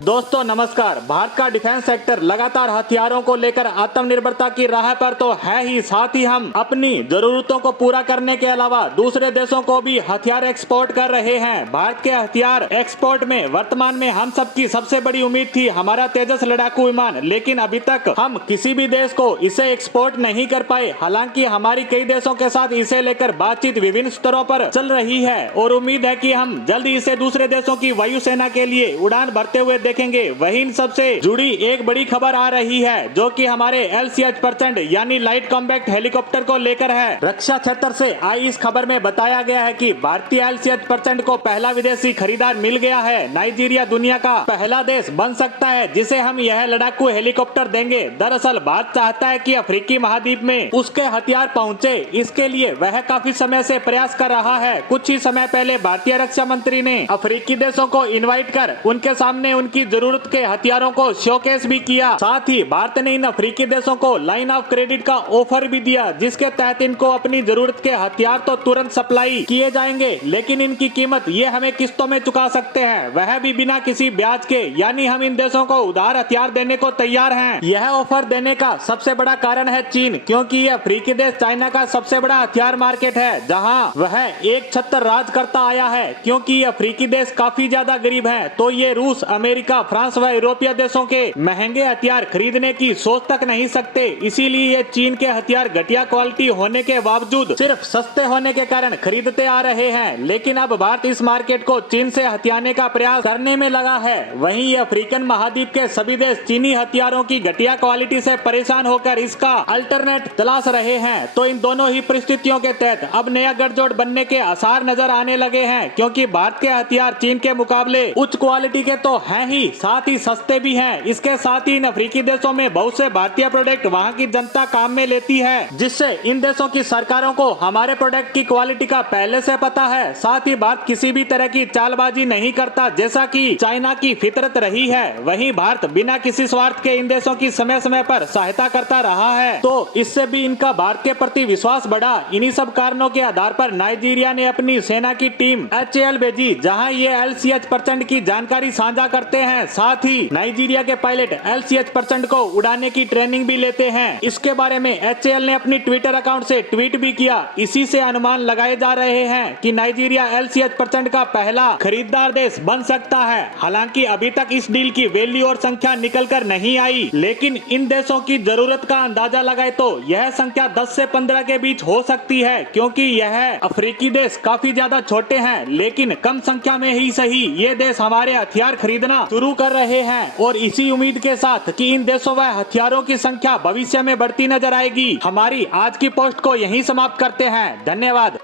दोस्तों नमस्कार। भारत का डिफेंस सेक्टर लगातार हथियारों को लेकर आत्मनिर्भरता की राह पर तो है ही, साथ ही हम अपनी जरूरतों को पूरा करने के अलावा दूसरे देशों को भी हथियार एक्सपोर्ट कर रहे हैं। भारत के हथियार एक्सपोर्ट में वर्तमान में हम सबकी सबसे बड़ी उम्मीद थी हमारा तेजस लड़ाकू विमान, लेकिन अभी तक हम किसी भी देश को इसे एक्सपोर्ट नहीं कर पाए। हालांकि हमारी कई देशों के साथ इसे लेकर बातचीत विभिन्न स्तरों पर चल रही है और उम्मीद है कि हम जल्द इसे दूसरे देशों की वायुसेना के लिए उड़ान भरते हुए देखेंगे। वहीं इन सबसे जुड़ी एक बड़ी खबर आ रही है जो कि हमारे LCH% यानी लाइट कॉम्बैक्ट हेलीकॉप्टर को लेकर है। रक्षा क्षेत्र से आई इस खबर में बताया गया है कि भारतीय LCH% को पहला विदेशी खरीदार मिल गया है। नाइजीरिया दुनिया का पहला देश बन सकता है जिसे हम यह लड़ाकू हेलीकॉप्टर देंगे। दरअसल भारत चाहता है कि अफ्रीकी महाद्वीप में उसके हथियार पहुंचे, इसके लिए वह काफी समय से प्रयास कर रहा है। कुछ ही समय पहले भारतीय रक्षा मंत्री ने अफ्रीकी देशों को इनवाइट कर उनके सामने उनकी जरूरत के हथियारों को शोकेस भी किया। साथ ही भारत ने इन अफ्रीकी देशों को लाइन ऑफ क्रेडिट का ऑफर भी दिया, जिसके तहत इनको अपनी जरूरत के हथियार तो तुरंत सप्लाई किए जाएंगे, लेकिन इनकी कीमत ये हमें किस्तों में चुका सकते हैं, वह भी बिना किसी ब्याज के। यानी हम इन देशों को उधार हथियार देने को तैयार हैं। यह ऑफर देने का सबसे बड़ा कारण है चीन, क्योंकि ये अफ्रीकी देश चाइना का सबसे बड़ा हथियार मार्केट है, जहाँ वह एक छत्र राज करता आया है। क्योंकि ये अफ्रीकी देश काफी ज्यादा गरीब है, तो ये रूस, अमेरिका, फ्रांस व यूरोपीय देशों के महंगे हथियार खरीदने की सोच तक नहीं सकते। इसीलिए ये चीन के हथियार घटिया क्वालिटी होने के बावजूद सिर्फ सस्ते होने के कारण खरीदते आ रहे हैं। लेकिन अब भारत इस मार्केट को चीन से हथियाने का प्रयास करने में लगा है। वहीं ये अफ्रीकन महाद्वीप के सभी देश चीनी हथियारों की घटिया क्वालिटी से परेशान होकर इसका अल्टरनेट तलाश रहे हैं। तो इन दोनों ही परिस्थितियों के तहत अब नया गठजोड़ बनने के आसार नजर आने लगे हैं, क्योंकि भारत के हथियार चीन के मुकाबले उच्च क्वालिटी के तो हैं ही, साथ ही सस्ते भी हैं। इसके साथ ही इन अफ्रीकी देशों में बहुत से भारतीय प्रोडक्ट वहां की जनता काम में लेती है, जिससे इन देशों की सरकारों को हमारे प्रोडक्ट की क्वालिटी का पहले से पता है। साथ ही भारत किसी भी तरह की चालबाजी नहीं करता, जैसा कि चाइना की फितरत रही है। वहीं भारत बिना किसी स्वार्थ के इन देशों की समय समय पर सहायता करता रहा है, तो इससे भी इनका भारत के प्रति विश्वास बढ़ा। इन्हीं सब कारणों के आधार पर नाइजीरिया ने अपनी सेना की टीम HAL भेजी, जहां ये LCH% की जानकारी साझा करते हैं। साथ ही नाइजीरिया के पायलट LCH% को उड़ाने की ट्रेनिंग भी लेते हैं। इसके बारे में HAL ने अपनी ट्विटर अकाउंट से ट्वीट भी किया। इसी से अनुमान लगाए जा रहे हैं कि नाइजीरिया LCH% का पहला खरीदार देश बन सकता है। हालांकि अभी तक इस डील की वैल्यू और संख्या निकल कर नहीं आई, लेकिन इन देशों की जरूरत का अंदाजा लगाए तो यह संख्या 10 से 15 के बीच हो सकती है, क्योंकि यह अफ्रीकी देश काफी ज्यादा छोटे हैं, लेकिन कम संख्या में ही सही ये देश हमारे हथियार खरीदना शुरू कर रहे हैं। और इसी उम्मीद के साथ कि इन देशों व हथियारों की संख्या भविष्य में बढ़ती नजर आएगी, हमारी आज की पोस्ट को यहीं समाप्त करते हैं। धन्यवाद।